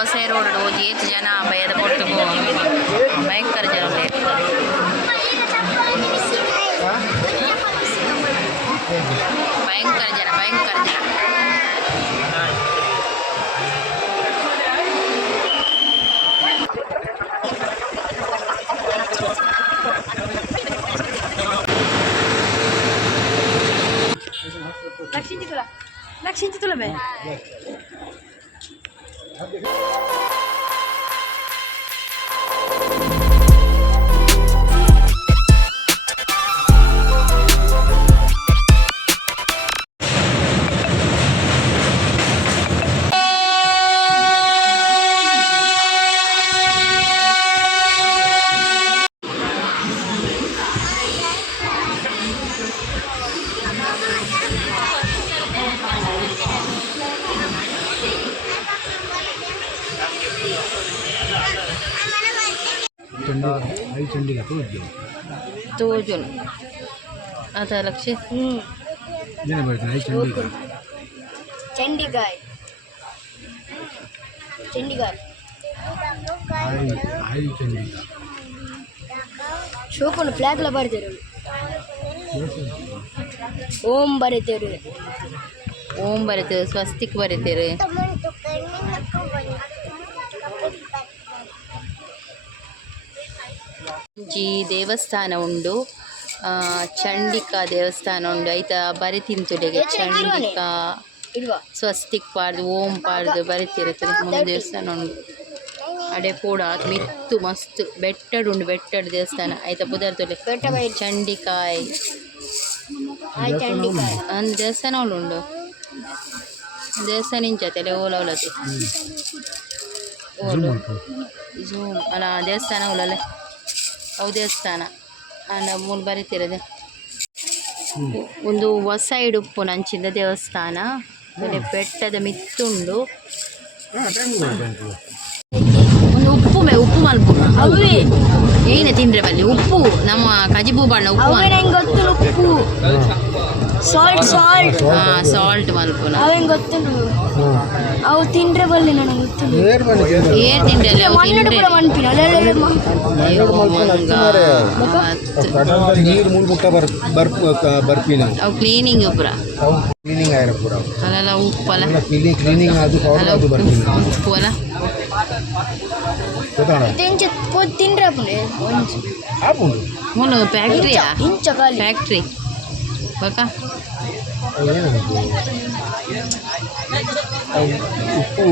ಹೊಸ ರೋಡ್ ಹೋಗಿ ಎಷ್ಟು ಜನ ಭಯದ ಕೊಟ್ಟು ಭಯಂಕರ ಜನ ಭಯಂಕರ ಜನ ಭಯಂಕರ ಜನ. Laksin tuh lebih. Tujuh. Ada laksi. Ini berarti Chandigarh. Chandigarh. Chandigarh. Hai Chandigarh. Show pun flag la bariteru. Om bariteru. Om bariteru, swastik bariteru. G ದೇವಸ್ಥಾನ ಉಂಡು ಚಂಡಿಕಾ ದೇವಸ್ಥಾನ ಉಂಡು ಐತ ಬರಿತಿಂತುಡೆಗೆ ಚಂಡಿಕಾ ಸ್ವಸ್ತಿಕ್ ಪಾಡ್ದು ಓಂ ಪಾಡ್ದು ಬರಿತಿರುತ್ತದೆ ಮುಂದೆ ದೇವಸ್ಥಾನ ಉಂಡು ಅಡೆ ಕೂಡ ಮಿತ್ತು ಮಸ್ತ್ ಬೆಟ್ಟಡು ಉಂಡು ಬೆಟ್ಟಡು ದೇವಸ್ಥಾನ ಐತ ಪುದರ್ತೊಲೆ ಚಂಡಿಕಾಯ್ ಅಂದ್ ದೇವಸ್ಥಾನ ಉಂಡು ದೇವಸ್ಥಾನ ಇಂಚತಲೆ ಓಲವಲತಿ ಓಲು ಝೂಮ್ ಅಲ್ಲ ದೇವಸ್ಥಾನ ಉಳ್ಳಲೆ ಅವು ದೇವಸ್ಥಾನ ಮೂರು ಬರೀತಿರೋದೆ ಒಂದು ಹೊಸ ಇಡುಪ್ಪು ನಂಚಿಂದ ದೇವಸ್ಥಾನ ಬೆಟ್ಟದ ಮಿತ್ತುಂಡು ಒಂದು ಉಪ್ಪು ಮಲ್ಪು ಅವೇ ಏನೇ ತಿಂದ್ರೆ ಬಲ್ಲಿ ಉಪ್ಪು ನಮ್ಮ ಕಜಿಬು ಬಣ್ಣ ಉಪ್ಪು ಸಾಲ್ಟ್ ಮಲ್ಪು ಅವು ತಿಂದ್ರೆ ಬಲ್ಲಿ ನನಗೆ ಏರ್ ತಿಂದ್ರೆ ಅವು ಕ್ಲೀನಿಂಗ್ ಪುರ ಅಲ್ಲೆಲ್ಲ ಉಪ್ಪಲ್ಲ ಉಪ್ಪು ಅಲ್ಲ ತಿಂದ್ರೆ ಮೂನು ಫ್ಯಾಕ್ಟ್ರಿಯಾ ಫ್ಯಾಕ್ಟ್ರಿ ಬೇಕಾ ಉಪ್ಪು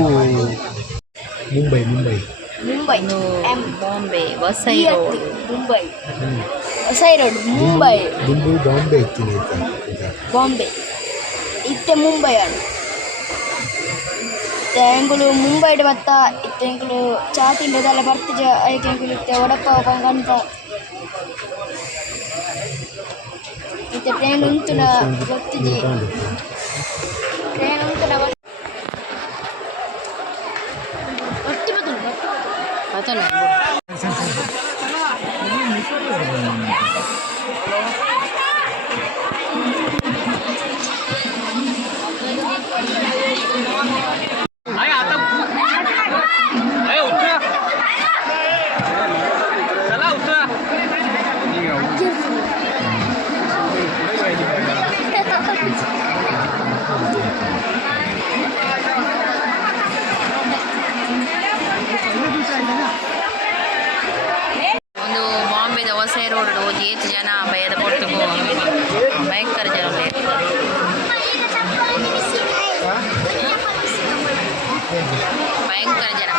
ಮುಂಬೈ ಬಾಂಬೆ ವಸೈ ರೋಡ್ ಮುಂಬೈ ವಸೈ ರೋಡ್ ಮುಂಬೈ ಬಾಂಬೆ ಇತ್ತು ಬಾಂಬೆ ಇತ್ತೆ ಮುಂಬೈ ആണ് ಎಂಗುಲು ಮುಂಬೈಡ್ ಬತ್ತ ಇತ್ತೆ ಎಂಗುಲು ಚಾ ತಿಂಡದಲ್ಲ ಬರ್ತಿಜ ಐಕೆ ಎಂಗುಲು ಇತ್ತೆ ವಡಪಾವ್ ಕಂಗಂತ ಇತ್ತೆ ಟ್ರೈನ್ ಉಂತುನ ಗೊತ್ತಿಜಿ ಟ್ರೈನ್ ಉಂತುನ ಒಟ್ಟಿ ಬತ್ತನು ಒಂದು ಬಾಂಬೆದ ಹೊಸ ರೋಡ್ ಹೋಗಿ ಎಷ್ಟು ಜನ ಭಯದ ಕೊಟ್ಟು ಭಯಂಕರ ಜನ ಭಯಂಕರ ಜನ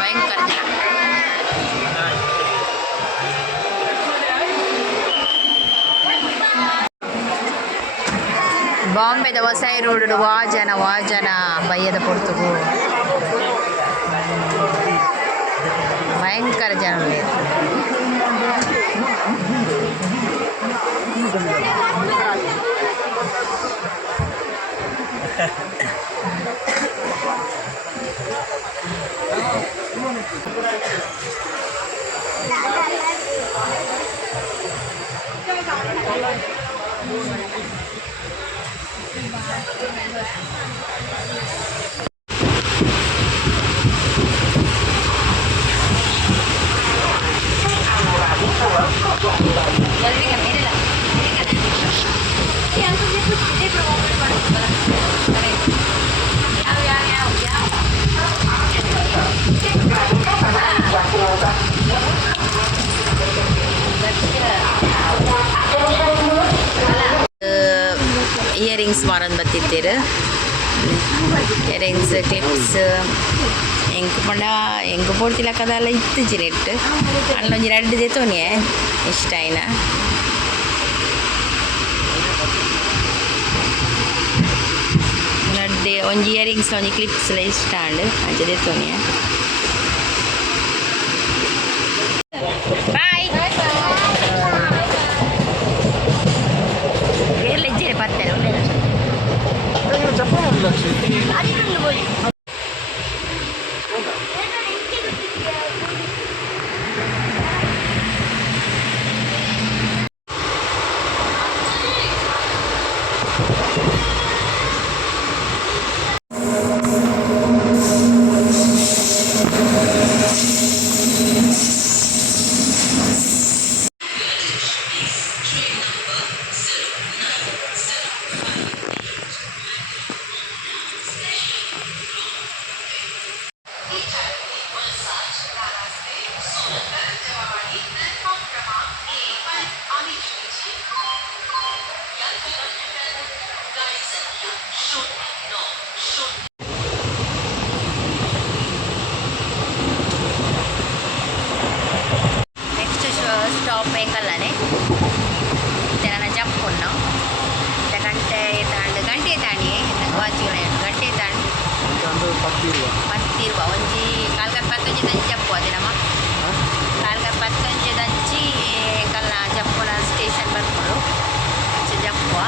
ಬಾಂಬೆದ ಹೊಸ ರೋಡ್ ವಾಜನ ಭಯದ ಪೊರ್ತುಗು ಭಯಂಕರ ಜನ ಇಯರಿಂಗ್ಸ್ ಮಾರೊಂದು ಬತ್ತಿದ್ದೀರು. ಇಯರಿಂಗ್ಸ್ ಕ್ಲಿಪ್ಸ್ ಎಂಕ್ ಪಂಡ ಎಂಕ್ ಪೋಡ್ತಿಲಕ್ಕದಲ್ಲ ಇತ್ತಿಜ್ಜಿನ ಇಟ್ಟು ಅಲ್ಲೊಂಜಿ ರಡ್ಡು ದೆತೋನಿಯೆ ಇಷ್ಟ ಆಯ್ನ. ರಡ್ಡೆ ಒಂಜಿ ಇಯರಿಂಗ್ಸ್ ಒಂಜಿ ಕ್ಲಿಪ್ಸ್ ಇಷ್ಟ ಅಂಡ್ ಅಂಚೆ ದೆತೋನಿಯೆ. ಬಾಯ್ ಎಲ್ಲ ಇಜ್ಜಿರೆ ಬರ್ತಾರೆ ಒಳ್ಳೆ ಸ್ಟಾಪ್ ಬೇಕಲ್ಲನೆ ತೆರನ ಜಪ್ಪುನ್ನು ಗಂಟೆ ತಾಂಡಿ ವಾಚಿಗಳ ಗಂಟೆ ತಾಂಡಿ ಪತ್ತಿರುವ ಒಂಜಿ ಕಾಲ್ಗರ್ ಪತ್ತೊಂಜಿ ದಂಚಿ ಜಪ್ಪು ಅದೇ ನಮ್ಮ ಕಾಲ್ಗರ್ ಪತ್ತೊಂಜಿ ದಂಚಿ ಕಲ್ಲ ಜಪ್ಪುನ ಸ್ಟೇಷನ್ ಬರ್ಕೊಂಡು ಜಪ್ಪು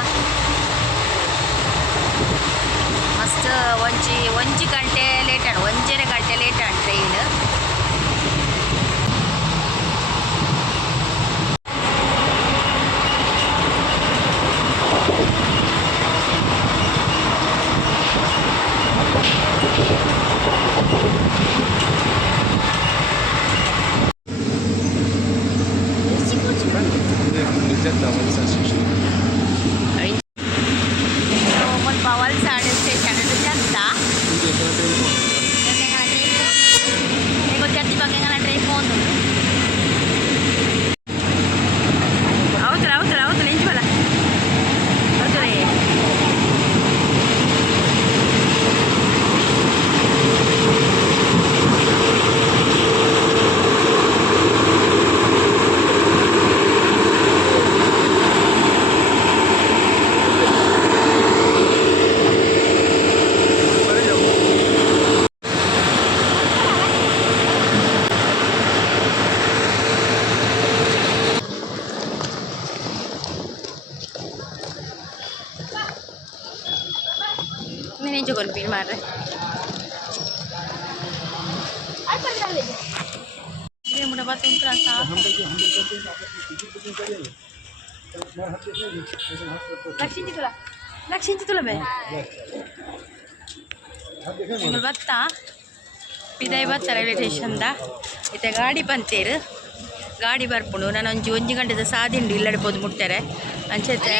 ಮಸ್ತ್ ಒಂಜಿ ಗಂಟೆ ಲೇಟ್ ಆಣ್ ಒಂಜರೆ ಗಂಟೆ ಲೇಟ್ ಆಣ್ ಟ್ರೈನ್. ವಲ್ಸಾಡ್ ಸ್ಟೇಷನ್ ಜತ್ತ ಜತ್ತಿ ಬಗ್ಗೆ ಟ್ರೈನ್ ಹೋದು ಹೌದು ನಿಂಚು ಬಲ ಹೌದು ರೀ. నేను కొనిపి మారే मुझे बात लक्षिंची तुला बे ಬತ್ತಾ ಪಿದಾಯಿ ಬತ್ತ ರೈಲ್ವೆ ಸ್ಟೇಷನ್ದ ಇತ್ತೆ ಗಾಡಿ ಬಂತೇರು ಗಾಡಿ ಬರ್ಪುಂಡು ನಾನು ಒಂಜಿ ಗಂಟೆದ ಸಾದಿಂಡು ಇಲ್ಲಡೆ ಪೋದು ಮುಟ್ಟಾರೆ ಅಂಚೆತ್ತೆ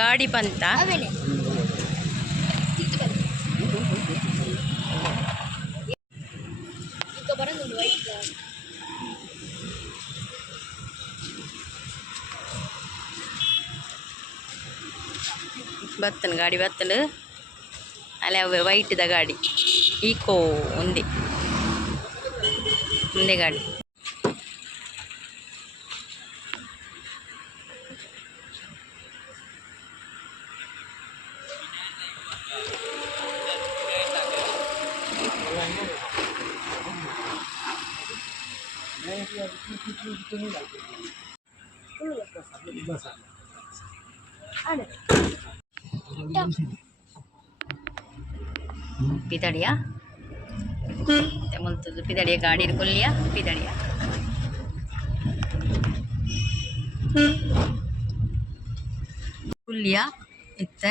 ಗಾಡಿ ಬಂತ ಬತ್ತನು ಗಾಡಿ ಬತ್ತನು ಅಲ್ಲೇ ವೈಟ್ದ ಗಾಡಿ ಈಕೋ ಒಂದೇ ಗಾಡಿ पिदड़िया पिदड़िया गाड़ी कुल्लिया पिदड़िया कुल्लिया इत्त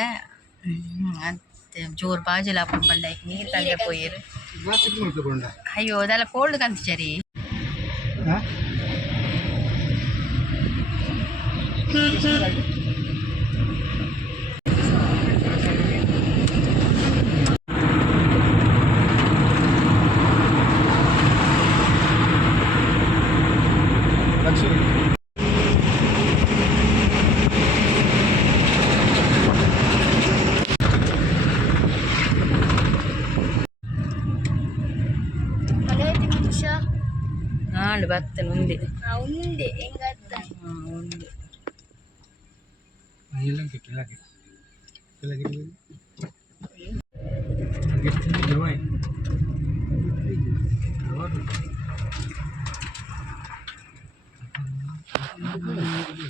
जोर बाजला पंड ನೀರು ತಂದೆ ಪೋಯಿರು ಅಯ್ಯೋ ಅದೆಲ್ಲ ಕೋಲ್ಡ್ ಕಂತಿಚರಿ ఆండు బత్తను ఉంది ఉంది ఇంకా ఉంది Ilang lagi. Lagi. Gitu jawai.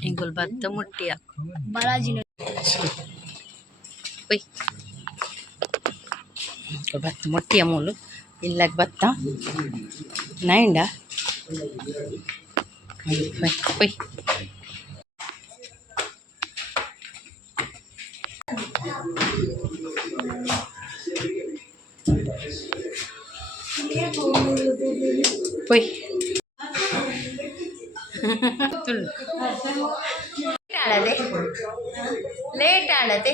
ఇంకొల్ బత్త ముట్టియ Balaji పోయి ఇంకొల్ బత్త ముట్టియ మూలు ఇల్లకి బత్త నాయిండా పోయి పోయి పోయి ಲೇಟ್ ಆಡದೆ